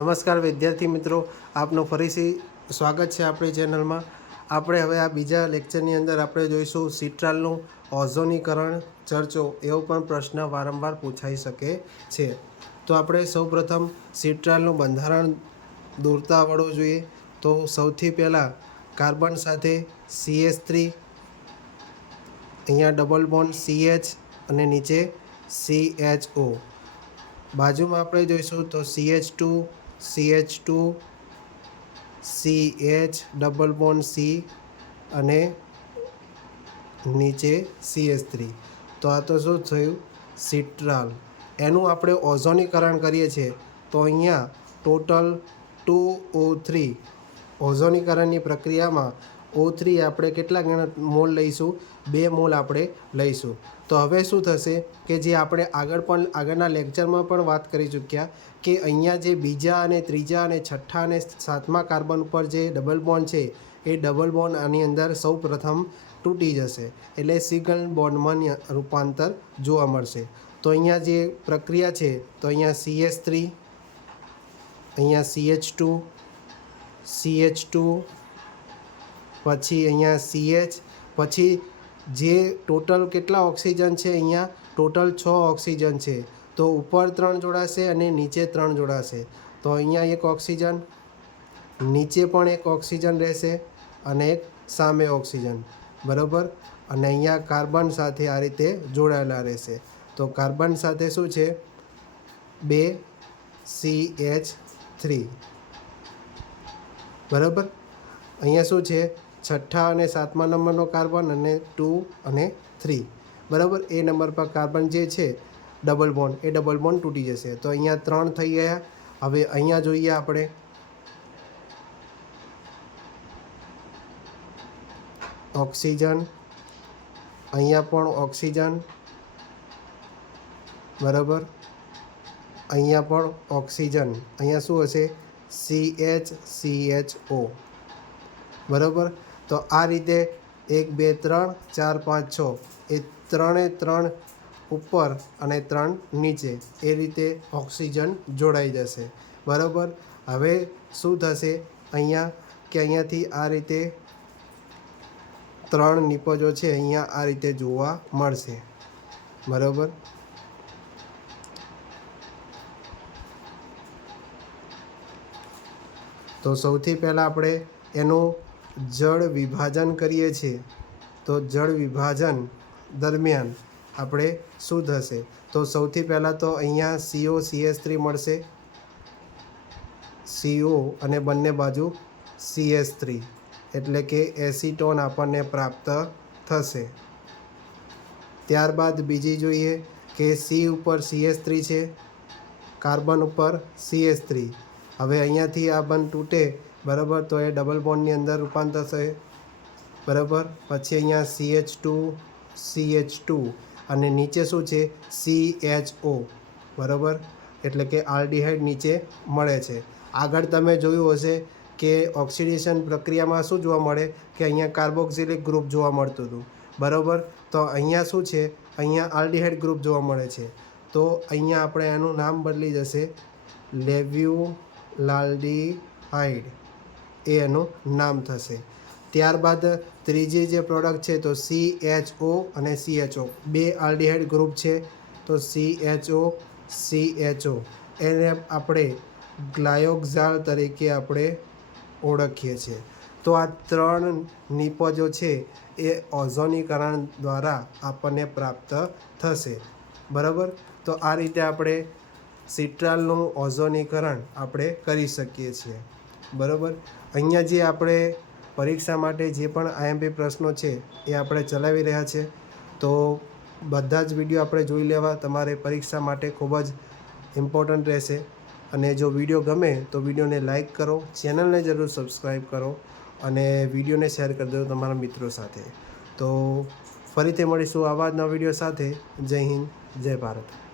નમસ્કાર વિદ્યાર્થી મિત્રો, આપનું ફરીથી સ્વાગત છે આપણી ચેનલમાં. આપણે હવે આ બીજા લેક્ચરની અંદર આપણે જોઈશું સિટ્રાલનું ઓઝોનીકરણ ચર્ચો. એવો પણ પ્રશ્ન વારંવાર પૂછાઈ શકે છે. તો આપણે સૌપ્રથમ સિટ્રાલનું બંધારણ દોરતા આવડવું જોઈએ. તો સૌથી પહેલાં કાર્બન સાથે CH3, અહીંયા ડબલ બોન્ડ CH અને નીચે CHO. બાજુમાં આપણે જોઈશું તો CH2, CH2, CH double bond C અને નીચે CH3. તો આ તો શું થયું? સિટ્રાલ. એનું આપણે ઓઝોનીકરણ કરીએ છીએ તો અહીંયા ટોટલ 2O3. ઓઝોનીકરણની પ્રક્રિયામાં O3 આપણે કેટલા ગણા મોલ લઈશું? 2 મોલ આપણે લઈશું. તો હવે શું થશે કે જે આપણે આગળના લેક્ચરમાં પણ વાત કરી ચૂક્યા કે અહીંયા જે બીજા અને ત્રીજા અને છઠ્ઠા અને સાતમા કાર્બન ઉપર જે ડબલ બોન્ડ છે એ ડબલ બોન્ડ આની અંદર સૌ પ્રથમ તૂટી જશે, એટલે સિંગલ બોન્ડમાં રૂપાંતર જોવા મળશે. તો અહીંયા જે પ્રક્રિયા છે તો અહીંયા CH3, અહીંયા CH2, CH2, પછી અહીંયા CH, પછી જે ટોટલ કેટલા ઓક્સિજન છે? અહીંયા ટોટલ 6 ઓક્સિજન છે. તો ઉપર 3 જોડાશે અને નીચે 3 જોડાશે. તો અહીંયા એક ઓક્સિજન, નીચે પણ એક ઓક્સિજન રહેશે અને એક સામે ઓક્સિજન, બરાબર. અને અહીંયા કાર્બન સાથે આ રીતે જોડાયેલા રહેશે. તો કાર્બન સાથે શું છે? 2 CH3, બરાબર. અહીંયા શું છે? છઠ્ઠા અને સાતમા નંબરનો કાર્બન અને 2 અને 3, બરાબર. એ નંબર પર કાર્બન જે છે ડબલ બોન્ડ, એ ડબલ બોન્ડ તૂટી જશે. તો અહીંયા 3 થઈ ગયા. હવે અહીંયા જોઈએ આપણે ઓક્સિજન, અહીંયા પણ ઓક્સિજન, બરાબર. અહીંયા પણ ઓક્સિજન. અહીંયા શું હશે? CH, CHO, બરાબર. તો આ રીતે 1 2 3 4 5 6 એ 3 ઉપર અને 3 નીચે, એ રીતે ઓક્સિજન જોડાઈ જશે, બરાબર. હવે શું થશે અહીંયા કે અહીંયાથી આ રીતે 3 નિપજો છે અહીંયા આ રીતે જોવા મળશે, બરાબર. તો સૌથી પહેલાં આપણે એનું જળ વિભાજન કરીએ છીએ. તો જળ વિભાજન દરમિયાન આપણે શું થશે? તો સૌથી પહેલાં તો અહીંયા CO CH3 મળશે, CO અને બંને બાજુ CH3, એટલે કે એસિટોન આપણને પ્રાપ્ત થશે. ત્યારબાદ બીજી જોઈએ કે C ઉપર CH3 છે, કાર્બન ઉપર CH3. હવે અહીંયાથી આ બંધ તૂટે, બરાબર. તો એ ડબલ બોન્ડની અંદર રૂપાંતર થશે, બરાબર. પછી અહીંયા CH2, CH2 અને નીચે શું છે? CHO, બરાબર. એટલે કે આલ્ડીહાઇડ નીચે મળે છે. આગળ તમે જોયું હશે કે ઓક્સિડેશન પ્રક્રિયામાં શું જોવા મળે કે અહીંયા કાર્બોક્સિલિક ગ્રુપ જોવા મળતું હતું, બરાબર. તો અહીંયા શું છે? અહીંયા આલ્ડીહાઇડ ગ્રુપ જોવા મળે છે. તો અહીંયા આપણે એનું નામ બદલી જશે, લેવ્યુલાલ્ડીહાઇડ, એ એનું નામ થશે. ત્યારબાદ ત્રીજી જે પ્રોડક્ટ છે તો CHO અને CHO, 2 આલ્ડીહાઇડ ગ્રુપ છે. તો CHO, CHO એને આપણે ગ્લાયોક્ઝાલ તરીકે આપણે ઓળખીએ છીએ. તો આ 3 નિપજો છે એ ઓઝોનીકરણ દ્વારા આપણને પ્રાપ્ત થશે, બરાબર. તો આ રીતે આપણે સિટ્રાલનું ઓઝોનીકરણ આપણે કરી શકીએ છીએ, બરાબર. અહીંયા જે આપણે પરીક્ષા માટે જે પણ IMP પ્રશ્નો છે એ આપણે ચલાવી રહ્યા છે. તો બધા જ વિડીયો આપણે જોઈ લેવા, તમારે પરીક્ષા માટે ખૂબ જ ઇમ્પોર્ટન્ટ રહેશે. અને જો વિડીયો ગમે તો વિડીયોને લાઈક કરો, ચેનલને જરૂર સબસ્ક્રાઈબ કરો અને વિડીયોને શેર કરી દો તમારા મિત્રો સાથે. તો ફરીથી મળીશું આવા જ નવા વિડીયો સાથે. જય હિન્દ, જય ભારત.